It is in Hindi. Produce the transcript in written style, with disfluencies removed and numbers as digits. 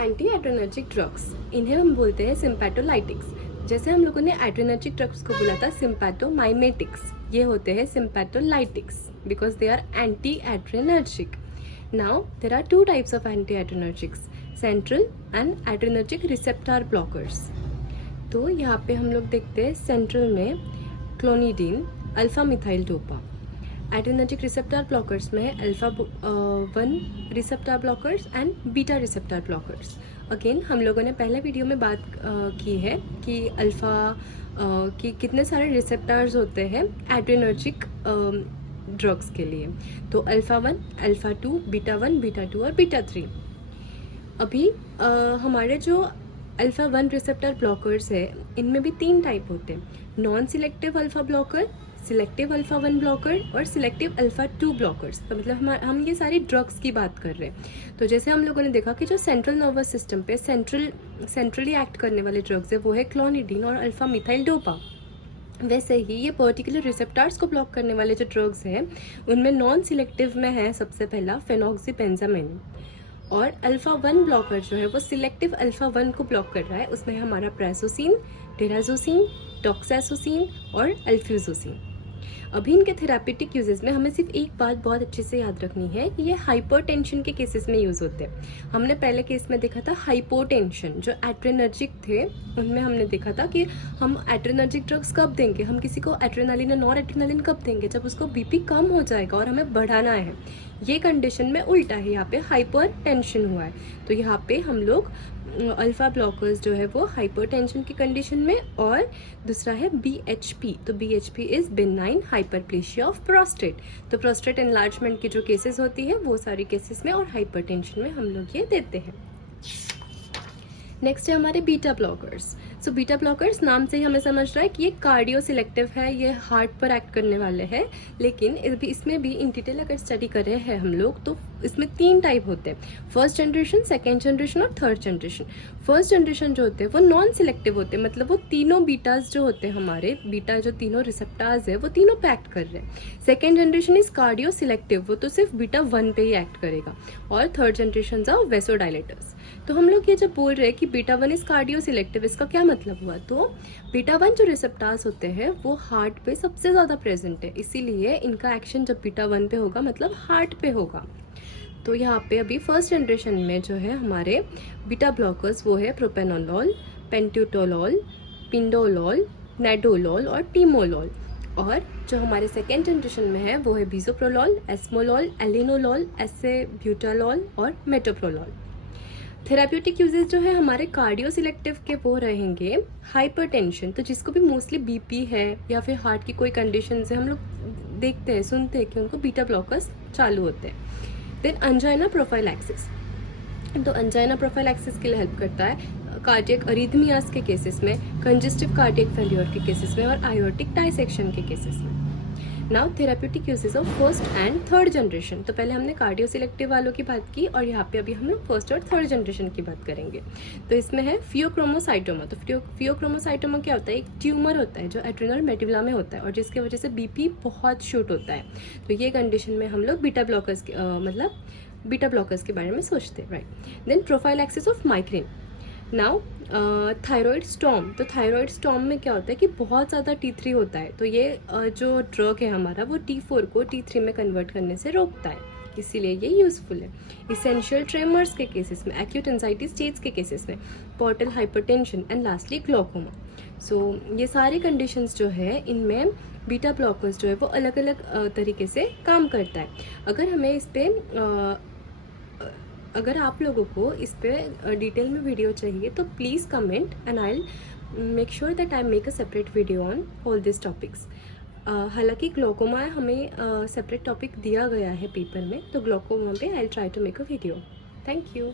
एंटी एड्रेनर्जिक ड्रग्स, इन्हें हम बोलते हैं सिम्पैथोलाइटिक्स। जैसे हम लोगों ने एड्रेनर्जिक ड्रग्स को बोला था सिम्पैथोमाइमेटिक्स, ये होते हैं sympatholytics because they are anti adrenergic. Now there are two types of anti adrenergics, central and adrenergic receptor blockers. तो यहाँ पे हम लोग देखते हैं सेंट्रल में clonidine, alpha methyl dopa. Adrenergic receptor blockers में है alpha 1 receptor blockers and beta receptor blockers. Again हम लोगों ने पहले वीडियो में बात की है कि अल्फा की कितने सारे रिसेप्टर्स होते हैं एड्रेनर्जिक ड्रग्स के लिए। तो अल्फा 1, अल्फा 2, बीटा 1, बीटा 2 और बीटा 3। अभी हमारे जो अल्फा 1 रिसेप्टर ब्लॉकर्स है इनमें भी 3 टाइप होते हैं, non selective alpha blocker, selective alpha 1 blocker और सिलेक्टिव अल्फा 2 ब्लॉकर्स। तो मतलब हम ये सारी ड्रग्स की बात कर रहे हैं। तो जैसे हम लोगों ने देखा कि जो सेंट्रल नर्वस सिस्टम पे सेंट्रली एक्ट करने वाले ड्रग्स है वो है क्लोनिडीन और अल्फा मिथाइल डोपा। वैसे ही ये पर्टिकुलर रिसेप्टर्स को ब्लॉक करने वाले जो ड्रग्स हैं उनमें नॉन सिलेक्टिव में है सबसे पहला फेनॉक्सीबेंजामिन। और अल्फा 1 ब्लॉकर जो है वो सिलेक्टिव अल्फा 1 को ब्लॉक कर रहा है, उसमें है हमारा प्रेसोसिन, टेराजोसिन, टॉक्सासोसिन और अल्फ्यूजोसिन। अभी इनके थेरापेटिक यूजेस में हमें सिर्फ एक बात बहुत अच्छे से याद रखनी है कि ये हाइपरटेंशन के केसेस में यूज़ होते हैं। हमने पहले केस में देखा था हाइपोटेंशन, जो एड्रेनर्जिक थे उनमें हमने देखा था कि हम एड्रेनर्जिक ड्रग्स कब देंगे, हम किसी को एड्रेनालिन या नॉन एड्रेनालिन कब देंगे, जब उसको बीपी कम हो जाएगा और हमें बढ़ाना है। ये कंडीशन में उल्टा है, यहाँ पे हाइपर टेंशन हुआ है। तो यहाँ पे हम लोग अल्फा ब्लॉकर्स जो है वो हाइपरटेंशन की कंडीशन में, और दूसरा है BHP। तो BHP is benign hyperplasia of prostate. तो प्रोस्टेट एनलार्जमेंट की जो केसेस होती है वो सारी केसेस में और हाइपरटेंशन में हम लोग ये देते हैं। नेक्स्ट है हमारे beta blockers. So beta blockers नाम से ही हमें समझ रहा है कि ये कार्डियो सिलेक्टिव है, ये हार्ट पर एक्ट करने वाले हैं। लेकिन इसमें भी इन डिटेल अगर स्टडी कर रहे हैं हम लोग तो इसमें 3 टाइप होते हैं, फर्स्ट जनरेशन, सेकेंड जनरेशन और थर्ड जनरेशन। फर्स्ट जनरेशन जो होते हैं वो नॉन सिलेक्टिव होते हैं, मतलब वो तीनों बीटाज जो होते हैं हमारे बीटा जो तीनों रिसेप्टर्स है वो तीनों पे एक्ट कर रहे हैं। Second generation is cardio selective, वो तो सिर्फ बीटा 1 पे ही एक्ट करेगा। और थर्ड जनरेशन ऑफ वेसोडाइलेटर्स। तो हम लोग ये जब बोल रहे हैं कि बीटा 1 इज कार्डियो सिलेक्टिव, इसका क्या मतलब हुआ? तो बीटा 1 जो रिसेप्टर्स होते हैं वो हार्ट पे सबसे ज़्यादा प्रेजेंट है, इसीलिए इनका एक्शन जब बीटा 1 पे होगा मतलब हार्ट पे होगा। तो यहाँ पे अभी फर्स्ट जनरेशन में जो है हमारे बीटा ब्लॉकर्स वो है प्रोपेनोलॉल, पेंटोटोलॉल, पिंडोलॉल, नेडोलॉल और टीमोलॉल। और जो हमारे सेकेंड जनरेशन में है वो है बिसोप्रोलॉल, एस्मोलॉल, एलिनोलॉल, एसेब्यूटालॉल और मेटोप्रोलॉल। थेराप्यूटिक यूजेस जो है हमारे कार्डियो सिलेक्टिव के वो रहेंगे हाइपरटेंशन, तो जिसको भी मोस्टली बीपी है या फिर हार्ट की कोई कंडीशन है हम लोग देखते हैं सुनते हैं कि उनको बीटा ब्लॉकर्स चालू होते हैं। देन अंजाइना प्रोफाइलैक्सिस, तो अंजाइना प्रोफाइलैक्सिस के लिए हेल्प करता है कार्डियक अरिथमियास के केसेस में, कंजेस्टिव कार्डियक फेल्योर के केसेस में और आयोर्टिक डाइसेक्शन के केसेस में। Now therapeutic uses of first and third generation. तो पहले हमने कार्डियो सिलेक्टिव वालों की बात की और यहाँ पे अभी हम लोग फर्स्ट और थर्ड जनरेशन की बात करेंगे। तो इसमें है फियोक्रोमोसाइटोमा। तो फियोक्रोमोसाइटोमा क्या होता है? एक ट्यूमर होता है जो एड्रिनल मेडुला में होता है और जिसकी वजह से बीपी बहुत शूट होता है। तो ये कंडीशन में हम लोग बीटा ब्लॉकर्स के बारे में सोचते हैं, right. Then prophylaxis of migraine. Now thyroid storm. तो थायराइड स्टॉर्म में क्या होता है कि बहुत ज़्यादा T3 होता है, तो ये जो ड्रग है हमारा वो T4 को T3 में कन्वर्ट करने से रोकता है, इसीलिए ये यूज़फुल है। इसेंशियल ट्रेमर्स के केसेस में, एक्यूट एंजाइटी स्टेट्स के केसेस में, portal hypertension and lastly glaucoma. So ये सारी कंडीशंस जो है इनमें बीटा ब्लॉकर्स जो है वो अलग अलग तरीके से काम करता है। अगर आप लोगों को इस पे डिटेल में वीडियो चाहिए तो please comment and I will make sure that I make a separate video on all this topics. हालांकि ग्लोकोमा हमें सेपरेट टॉपिक दिया गया है पेपर में, तो ग्लोकोमा पे I will try to make a video. Thank you.